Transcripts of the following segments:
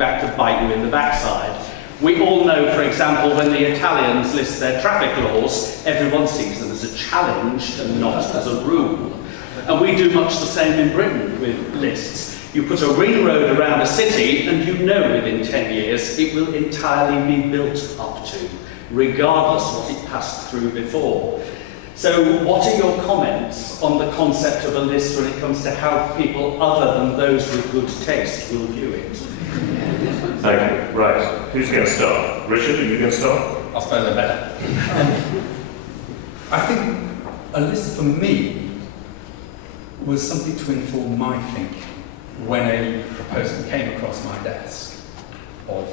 back to bite you in the backside. We all know, for example, when the Italians list their traffic laws, everyone sees them as a challenge and not as a rule. And we do much the same in Britain with lists. You put a ring road around a city and you know within 10 years it will entirely be built up to, regardless of what it passed through before. So what are your comments on the concept of a list when it comes to how people other than those with good taste will view it? Thank you. Right. Who's going to start? Richard, are you going to start? I suppose I better. I think a list for me was something to inform my thinking when a proposal came across my desk of,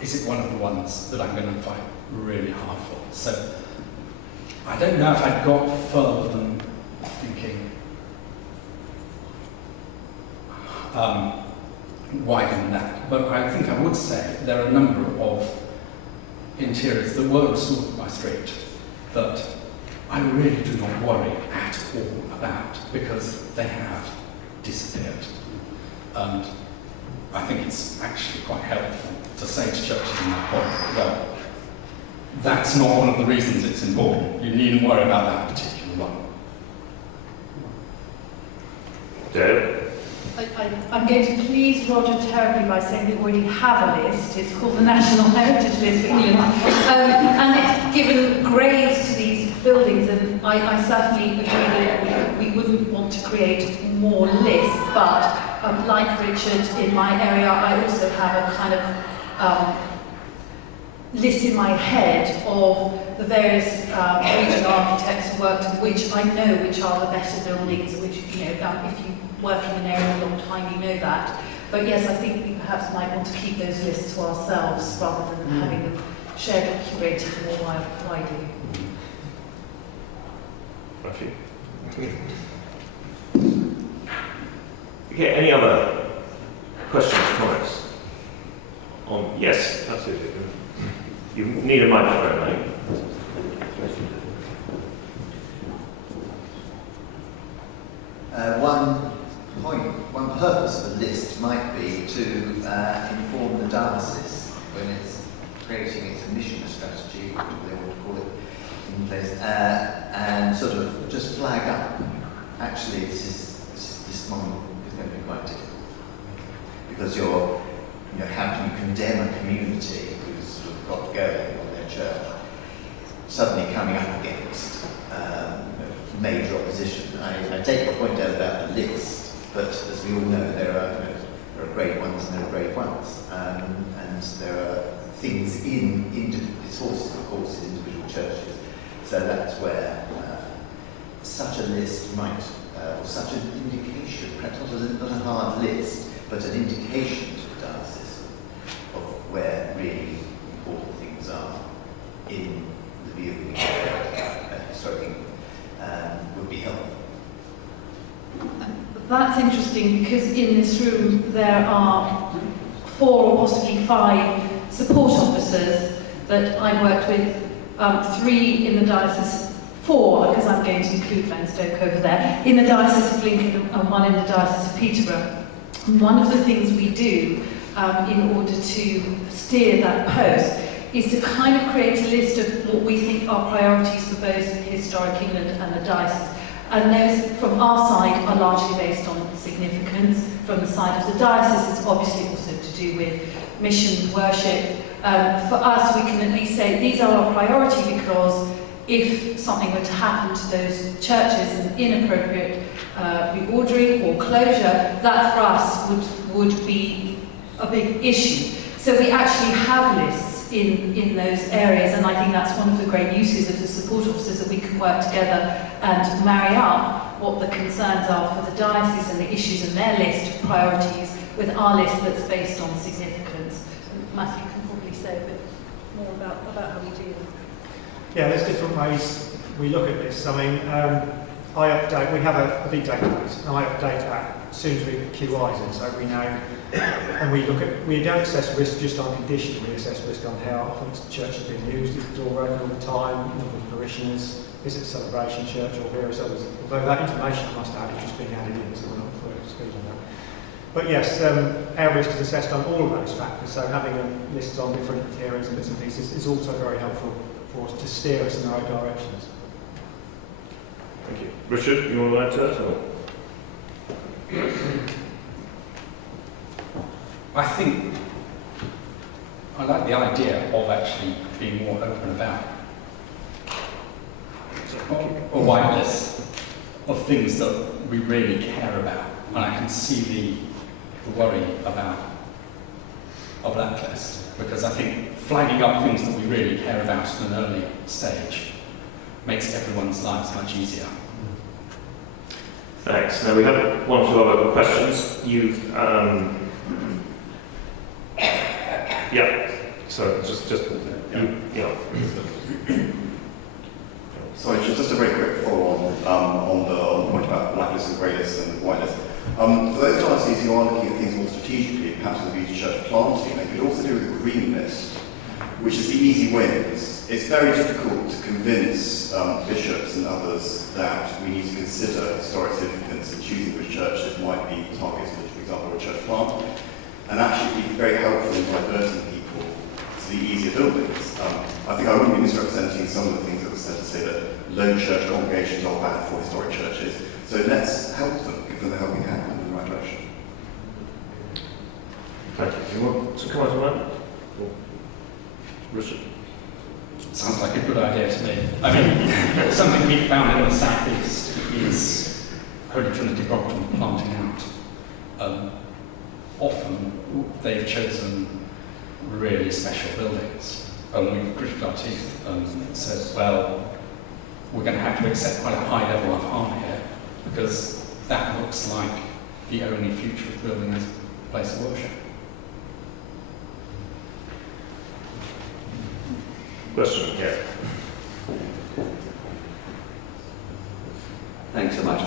is it one of the ones that I'm going to fight really hard for? So I don't know if I got further than thinking, why than that? But I think I would say there are a number of interiors that were restored at my street that I really do not worry at all about because they have disappeared. And I think it's actually quite helpful to say to churches in that point, well, that's not one of the reasons it's important. You needn't worry about that particular one. Dale? I'm going to please Roger terribly by saying we already have a list. It's called the National Heritage List for England. And it's given grades to these buildings, and I certainly agree that we wouldn't want to create more lists, but like Richard, in my area, I also have a kind of list in my head of the various regional architects who worked, which I know which are the better buildings, which, you know, if you work in an area for a long time, you know that. But yes, I think we perhaps might want to keep those lists to ourselves rather than having them shared or curated more widely. Matthew? Okay, any other questions, comments? Yes, absolutely. You need a microphone, right? One purpose of the list might be to inform the diocese when it's creating its mission strategy, whatever they want to call it, in place, and sort of just flag up. Actually, this one is going to be quite difficult because how can you condemn a community who's sort of got going on their church suddenly coming up against major opposition? I take your point out about the list. But as we all know, there are great ones and there are great ones, and there are things in sources, of course, in individual churches. So that's where such a list might, or such an indication, perhaps not a hard list, but an indication to the diocese of where really important things are in the view of the historic England would be helpful. That's interesting because in this room there are 4 or possibly 5 support officers that I've worked with, 3 in the diocese, 4 because I'm going to include Stoke over there, in the Diocese of Lincoln and 1 in the Diocese of Peterborough. And one of the things we do in order to steer that post is to kind of create a list of what we think are priorities for both historic England and the diocese. And those from our side are largely based on significance. From the side of the diocese, it's obviously also to do with mission, worship. For us, we can at least say these are our priority because if something were to happen to those churches, an inappropriate reordering or closure, that for us would be a big issue. So we actually have lists in those areas, and I think that's one of the great uses of the support officers, that we can work together and marry up what the concerns are for the diocese and the issues in their list of priorities with our list that's based on significance. And Matthew can probably say a bit more about how we do that. Yeah, there's different ways we look at this. I mean, we have a big database, and I update that as soon as we get QIs in, so we know, and we don't assess risk just on condition, we assess risk on how often the church has been used, is the door open all the time, number of parishioners, is it a celebration church or various others. Although that information, I must add, is just being added in, so we're not fully up to speed on that. But yes, our risk is assessed on all of those factors, so having lists on different areas and bits and pieces is also very helpful for us to steer us in the right directions. Thank you. Richard, you want to add to that? Or? I think I like the idea of actually being more open about a wide list of things that we really care about, and I can see the worry about a blacklist, because I think flagging up things that we really care about at an early stage makes everyone's lives much easier. Thanks. Now we have one or two other questions. Yeah. So just yeah. Sorry, just a very quick follow-on on the point about blacklist and grey list and white list. For those dioceses who are looking at things more strategically, perhaps with a view to church planting, they could also do with a green list, which is the easy wins. It's very difficult to convince bishops and others that we need to consider historic significance in choosing which churches might be targets for example, a church plant, and actually be very helpful in diverting people to the easier buildings. I think I wouldn't be misrepresenting some of the things that were said to say that lone church congregations are bad for historic churches. So let's help them, give them the helping hand in the right direction. Thank you. You want to comment on that? Richard? Sounds like a good idea to me. I mean, something we found in the southeast is Holy Trinity Brockton planting out. Often they've chosen really special buildings, and we've gritted our teeth and said, well, we're going to have to accept quite a high level of harm here, because that looks like the only future of building as a place of worship. Question, yeah. Thanks so much.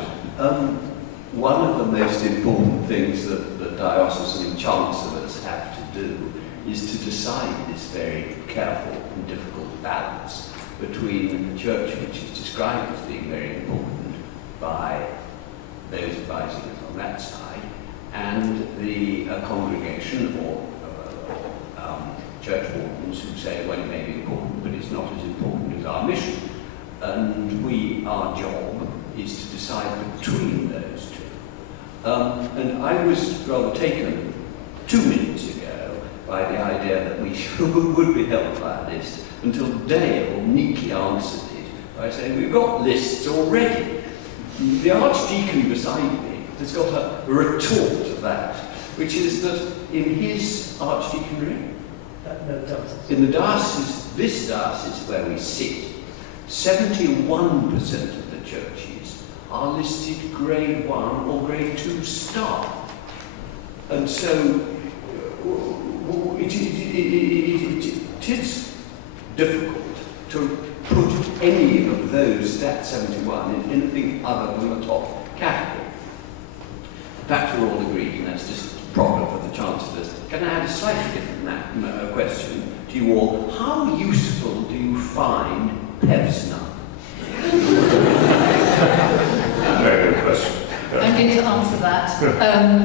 One of the most important things that the diocesan chancellors have to do is to decide this very careful and difficult balance between the church, which is described as being very important by those advising us on that side, and the congregation or church wardens who say, well, it may be important, but it's not as important as our mission. And our job is to decide between those two. And I was rather taken 2 minutes ago by the idea that we would be held by a list, until Dale neatly answered it by saying, we've got lists already. The Archdeacon beside me has got a retort to that, which is that in his archdeaconry, in the diocese, this diocese where we sit, 71% of the churches are listed grade 1 or grade 2 star. And so it is difficult to put any of those, that 71, in anything other than the top category. Perhaps we're all agreed, and that's just a problem for the chancellors. Can I add a slightly different question to you all? How useful do you find Pevsner? Very good question. I'm going to answer that.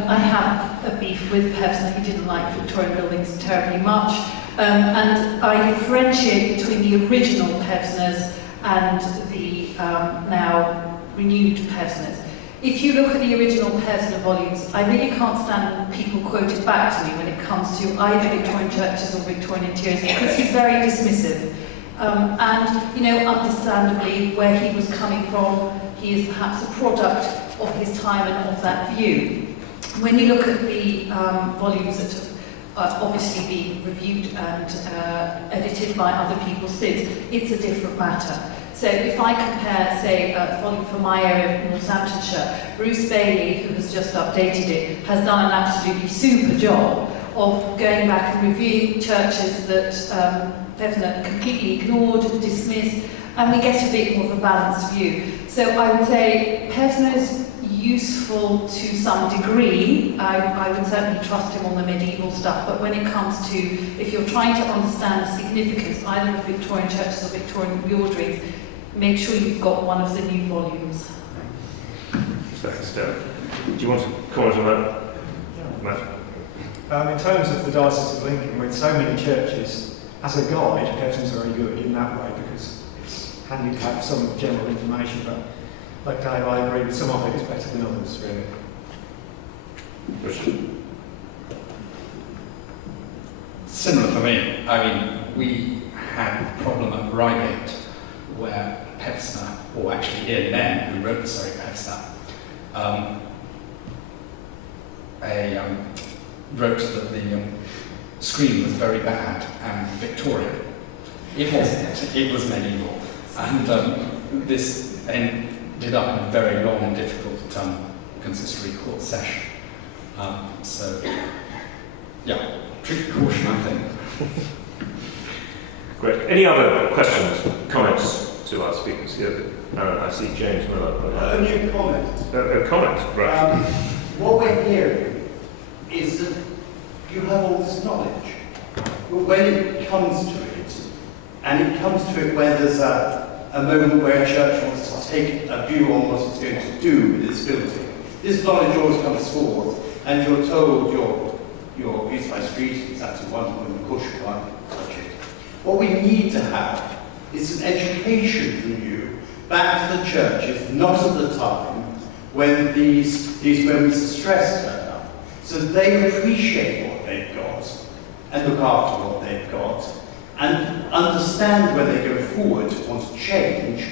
I have a beef with Pevsner. He didn't like Victorian buildings terribly much. And I differentiate between the original Pevsners and the now renewed Pevsners. If you look at the original Pevsner volumes, I really can't stand when people quote it back to me when it comes to either Victorian churches or Victorian interiors, because he's very dismissive. And, you know, understandably, where he was coming from, he is perhaps a product of his time and of that view. When you look at the volumes that have obviously been reviewed and edited by other people since, it's a different matter. So if I compare, say, a volume from my area of Northamptonshire, Bruce Bailey, who has just updated it, has done an absolutely super job of going back and reviewing churches that Pevsner completely ignored, dismissed, and we get a bit more of a balanced view. So I would say Pevsner is useful to some degree. I would certainly trust him on the medieval stuff, but when it comes to, if you're trying to understand the significance either of Victorian churches or Victorian reorderings, make sure you've got one of the new volumes. Thanks, Darren. Do you want to comment on that? Matt? In terms of the Diocese of Lincoln, with so many churches, as a guide, Pevson's very good in that way because it's handy to have some general information. But like Dave, I agree with some of it is better than others, really. Richard? Similar for me. I mean, we had a problem at Reigate where Pevsner, or actually Ian Nairn, who wrote Pevsner, wrote that the screen was very bad and Victorian. It wasn't. It was medieval. And this ended up in a very long and difficult consistory court session. So, yeah, treat with caution, I think. Great. Any other questions, comments to our speakers here? I see James Miller. A new comment. A comment, right. What we're hearing is that you have all this knowledge. But when it comes to it, and it comes to it where there's a moment where a church wants to take a view on what it's going to do with its building, this knowledge always comes forth, and you're told your Peats by street is actually wonderful and of course you can't touch it. What we need to have is an education from you back to the churches, not at the time when these moments of stress turn up, so that they appreciate what they've got and look after what they've got and understand when they go forward to want to change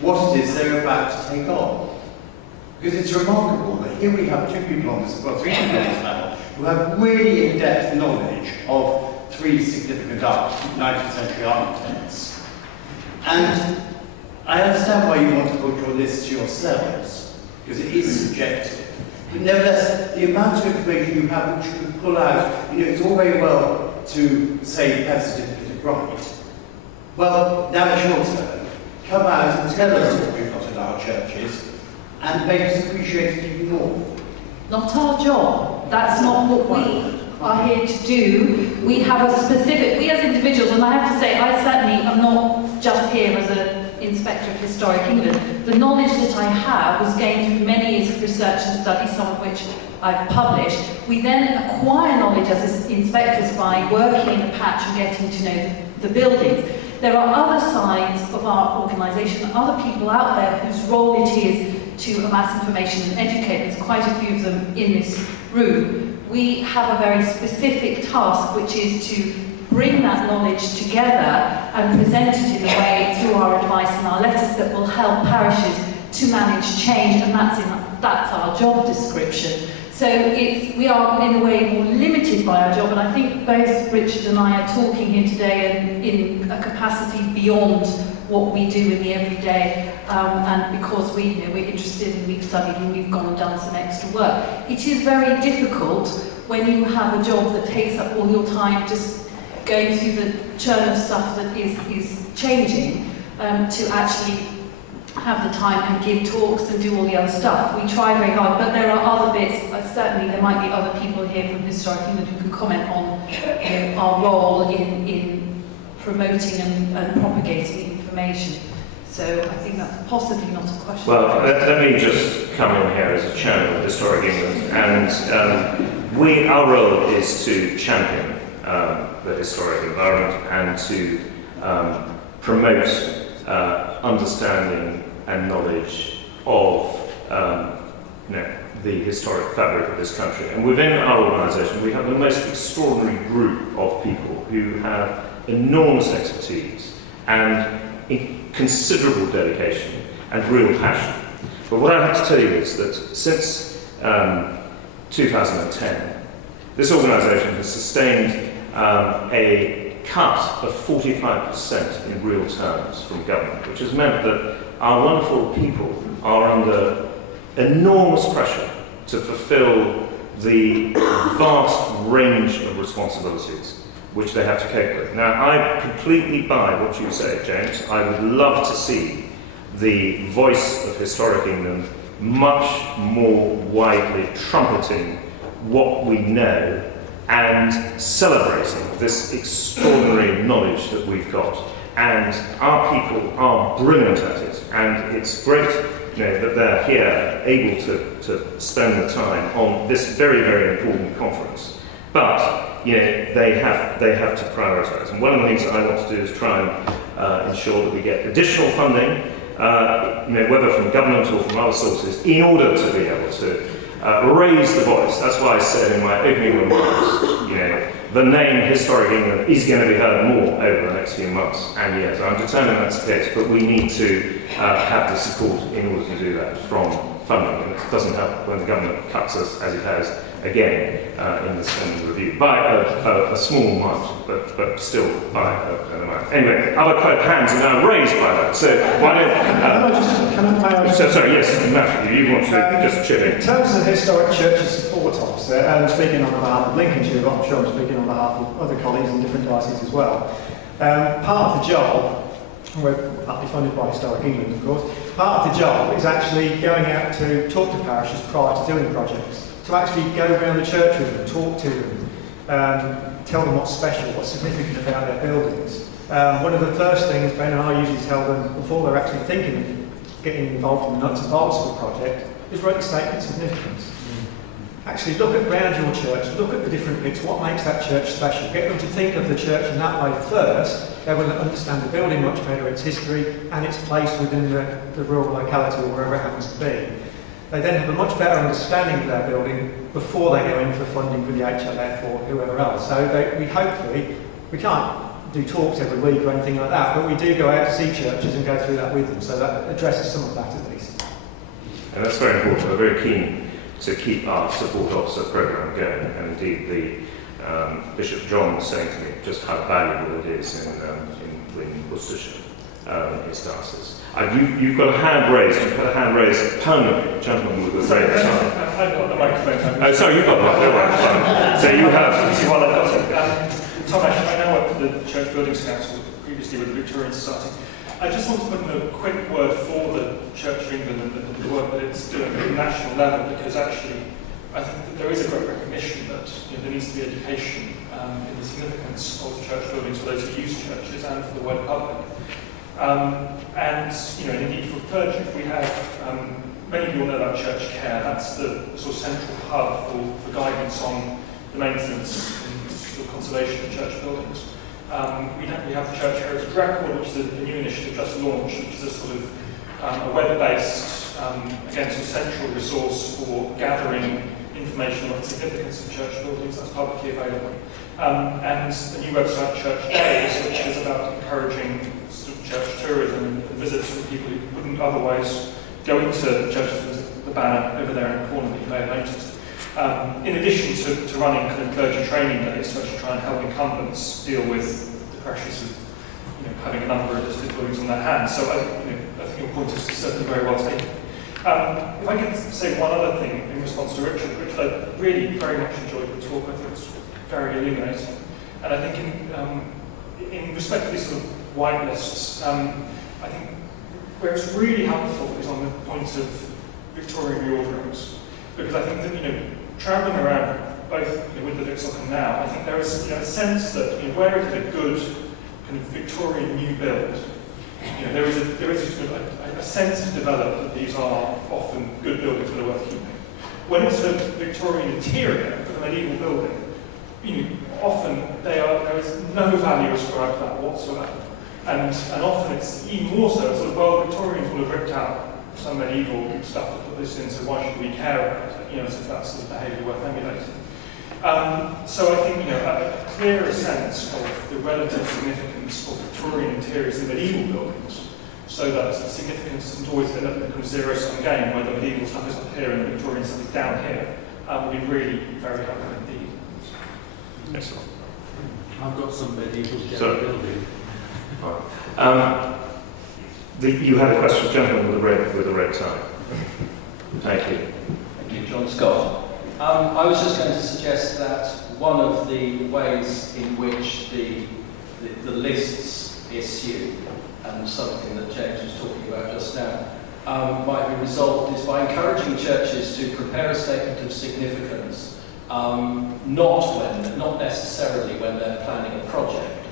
what it is they're about to take on. Because it's remarkable that here we have 2 people on this, well, 3 people on this panel, who have really in-depth knowledge of 3 significant 19th century architects. And I understand why you want to put your list to yourselves, because it is subjective. But nevertheless, the amount of information you have which you can pull out, it's all very well to say Pevsner didn't get it right. Well, now it's your turn. Come out and tell us what we've got in our churches and make us appreciate it even more. Not our job. That's not what we are here to do. We have a specific, we as individuals, and I have to say, I certainly am not just here as an Inspector of Historic England. The knowledge that I have was gained through many years of research and study, some of which I've published. We then acquire knowledge as inspectors by working in the patch and getting to know the buildings. There are other sides of our organisation, other people out there whose role it is to amass information and educate. There's quite a few of them in this room. We have a very specific task, which is to bring that knowledge together and present it in a way through our advice and our letters that will help parishes to manage change, and that's our job description. So we are in a way more limited by our job, and I think both Richard and I are talking here today in a capacity beyond what we do in the everyday, and because we're interested and we've studied and we've gone and done some extra work. It is very difficult when you have a job that takes up all your time just going through the churn of stuff that is changing, to actually have the time and give talks and do all the other stuff. We try very hard, but there are other bits. Certainly there might be other people here from Historic England who can comment on our role in promoting and propagating information. So I think that's possibly not a question. Well, let me just come in here as a chairman of Historic England, and our role is to champion the historic environment and to promote understanding and knowledge of the historic fabric of this country. And within our organisation, we have the most extraordinary group of people who have enormous expertise and considerable dedication and real passion. But what I have to tell you is that since 2010, this organisation has sustained a cut of 45% in real terms from government, which has meant that our wonderful people are under enormous pressure to fulfil the vast range of responsibilities which they have to cope with. Now, I completely buy what you say, James. I would love to see the voice of Historic England much more widely trumpeting what we know and celebrating this extraordinary knowledge that we've got. And our people are brilliant at it, and it's great that they're here, able to spend the time on this very, very important conference. But they have to prioritise. And one of the things that I want to do is try and ensure that we get additional funding, whether from government or from other sources, in order to be able to raise the voice. That's why I said in my opening remarks, the name Historic England is going to be heard more over the next few months and years. I'm determined that's the case, but we need to have the support in order to do that from funding. And it doesn't help when the government cuts us, as it has again in the spending review, by a small amount, but still by an amount. Anyway, other hands are now raised by that. So why don't... sorry, yes, Matthew, you want to just chip in. In terms of the Historic Churches Support Officer, and speaking on behalf of Lincolnshire, but I'm sure I'm speaking on behalf of other colleagues in different dioceses as well, part of the job, we're partly funded by Historic England, of course, part of the job is actually going out to talk to parishes prior to doing projects, to actually go around the church with them, talk to them, tell them what's special, what's significant about their buildings. One of the first things Ben and I usually tell them before they're actually thinking of getting involved in the nuts and bolts of the project is write a statement of significance. Actually look around your church, look at the different bits, what makes that church special. Get them to think of the church in that way first. They will understand the building much better, its history and its place within the rural locality or wherever it happens to be. They then have a much better understanding of their building before they go in for funding for the HLF or whoever else. So we can't do talks every week or anything like that, but we do go out to see churches and go through that with them. So that addresses some of that at least. And that's very important. We're very keen to keep our support officer programme going. And indeed, the Bishop John was saying to me just how valuable it is in Worcestershire, his diocese. You've got a hand raised. You've had a hand raised permanently, gentleman with a red tie. I've got the microphone. Oh, sorry, you've got the microphone. So you have. While I've got it. Tom, I now work for the Church Buildings Council, previously with the Victorian Society. I just want to put in a quick word for the Church of England and the work that it's doing at the national level, because actually I think that there is a great recognition that there needs to be education in the significance of church buildings for those who use churches and for the wider public. And indeed for clergy, we have many people know about church care. That's the sort of central hub for guidance on the maintenance and sort of conservation of church buildings. We have the Church Heritage Record, which is a new initiative just launched, which is a sort of a web-based, again, sort of central resource for gathering information on the significance of church buildings. That's publicly available. And the new website, Church Days, which is about encouraging sort of church tourism and visits from people who wouldn't otherwise go into churches. There's the banner over there in the corner that you may have noticed. In addition to running kind of clergy training days to actually try and help incumbents deal with the pressures of having a number of listed buildings on their hands. So I think your point is certainly very well taken. If I could say one other thing in response to Richard, which I really very much enjoyed the talk. I think it's very illuminating. And I think in respect to these sort of white lists, I think where it's really helpful is on the point of Victorian reorderings. Because I think that, travelling around both with the Vixock and now, I think there is a sense that where it is a good kind of Victorian new build, there is a sense to develop that these are often good buildings that are worth keeping. When it's a Victorian interior of a medieval building, often there is no value ascribed to that whatsoever. And often it's even more so, it's sort of, well, Victorians will have ripped out some medieval stuff to put this in, so why should we care about it? As if that's the behaviour worth emulating. So I think a clearer sense of the relative significance of Victorian interiors in medieval buildings, so that the significance isn't always a kind of zero-sum game where the medieval stuff is up here and the Victorian stuff is down here, would be really very helpful indeed. Excellent. I've got some medieval building. You had a question, gentleman with a red tie. Thank you. Thank you, John Scott. I was just going to suggest that one of the ways in which the lists issue, and something that James was talking about just now, might be resolved is by encouraging churches to prepare a statement of significance, not necessarily when they're planning a project,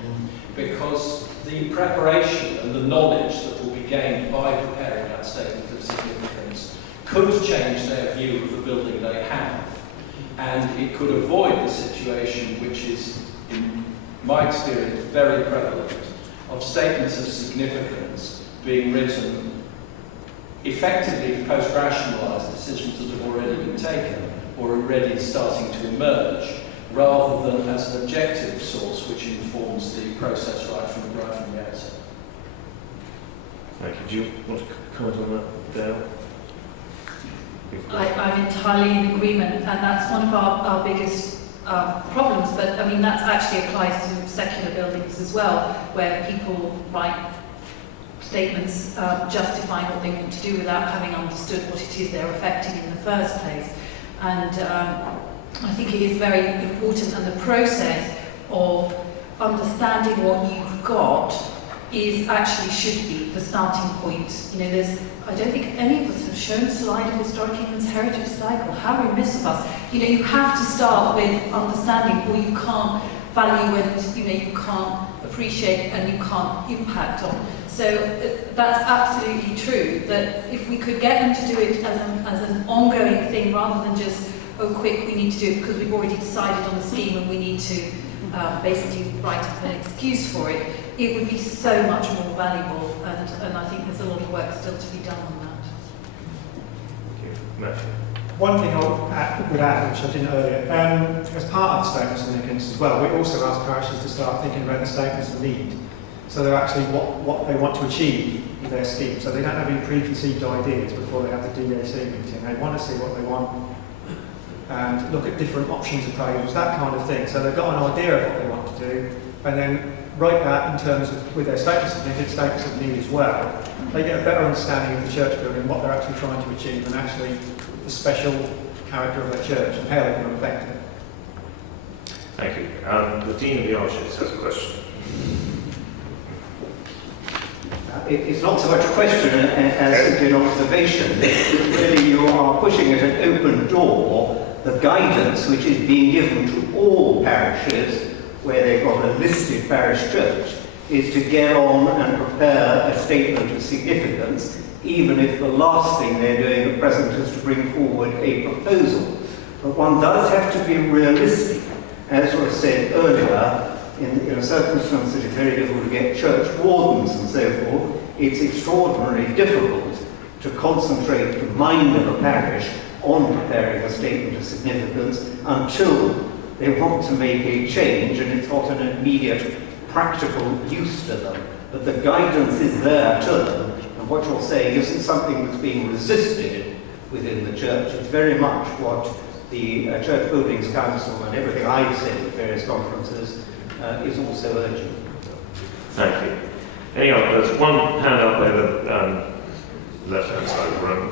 because the preparation and the knowledge that will be gained by preparing that statement of significance could change their view of the building they have, and it could avoid the situation which is, in my experience, very prevalent, of statements of significance being written effectively post-rationalised decisions that have already been taken or already starting to emerge, rather than as an objective source which informs the process right from the outset. Thank you. Do you want to comment on that, Dale? I'm entirely in agreement, and that's one of our biggest problems, but I mean that actually applies to secular buildings as well, where people write statements justifying what they want to do without having understood what it is they're affecting in the first place. And I think it is very important, and the process of understanding what you've got is actually should be the starting point. You know, I don't think any of us have shown a slide of Historic England's heritage cycle. How remiss of us. You know, you have to start with understanding, or you can't value and, you know, you can't appreciate and you can't impact on. So that's absolutely true, that if we could get them to do it as an ongoing thing rather than just, oh quick, we need to do it because we've already decided on the scheme and we need to basically write up an excuse for it, it would be so much more valuable, and I think there's a lot of work still to be done on that. Thank you. Matt? One thing I would add, which I didn't earlier, as part of the statements of significance as well, we also ask parishes to start thinking about the statements of need. So they're actually what they want to achieve with their scheme. So they don't have any preconceived ideas before they have the DAC meeting. They want to see what they want and look at different options appraisals, that kind of thing. So they've got an idea of what they want to do, and then write that in terms of, with their statements of significance, statements of need as well. They get a better understanding of the church building, what they're actually trying to achieve, and actually the special character of their church and how they can affect it. Thank you. The Dean of the Arches has a question. It's not so much a question as simply an observation. Really, you are pushing at an open door the guidance which is being given to all parishes where they've got a listed parish church is to get on and prepare a statement of significance, even if the last thing they're doing at present is to bring forward a proposal. But one does have to be realistic. As was said earlier, in a circumstance that it's very difficult to get church wardens and so forth, it's extraordinarily difficult to concentrate the mind of a parish on preparing a statement of significance until they want to make a change and it's got an immediate practical use to them. But the guidance is there to them, and what you're saying isn't something that's being resisted within the church. It's very much what the Church Buildings Council and everything I've said at various conferences is also urgent. Thank you. Any other? There's one hand up there, the left-hand side of the room.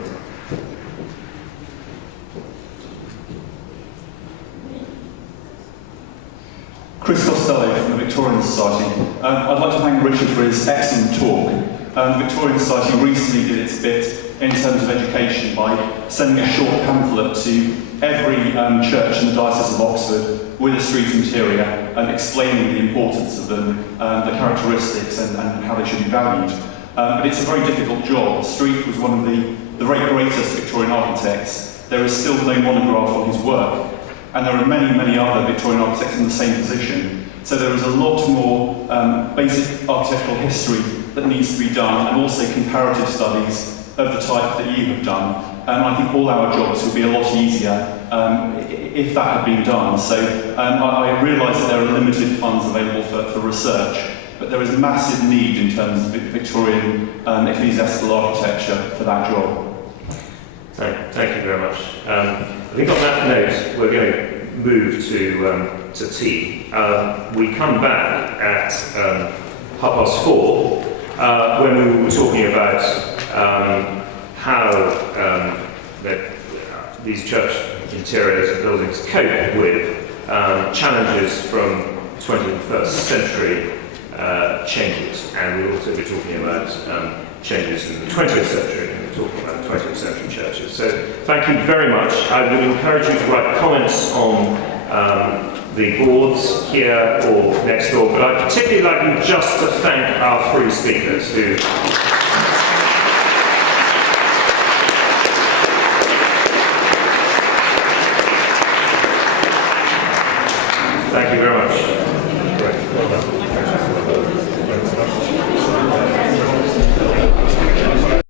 Chris Costello from the Victorian Society. I'd like to thank Richard for his excellent talk. The Victorian Society recently did its bit in terms of education by sending a short pamphlet to every church in the Diocese of Oxford with a street interior and explaining the importance of them, the characteristics and how they should be valued. But it's a very difficult job. Street was one of the very greatest Victorian architects. There is still no monograph on his work. And there are many, many other Victorian architects in the same position. So there is a lot more basic architectural history that needs to be done, and also comparative studies of the type that you have done. And I think all our jobs would be a lot easier if that had been done. So I realise that there are limited funds available for research, but there is a massive need in terms of Victorian ecclesiastical architecture for that job. Thank you very much. I think on that note, we're going to move to tea. We come back at 4:30 when we will be talking about how these church interiors and buildings cope with challenges from 21st century changes, and we'll also be talking about changes in the 20th century, and we're talking about 20th century churches. So thank you very much. I would encourage you to write comments on the boards here or next door, but I'd particularly like you just to thank our three speakers who Thank you very much. Great. Well done.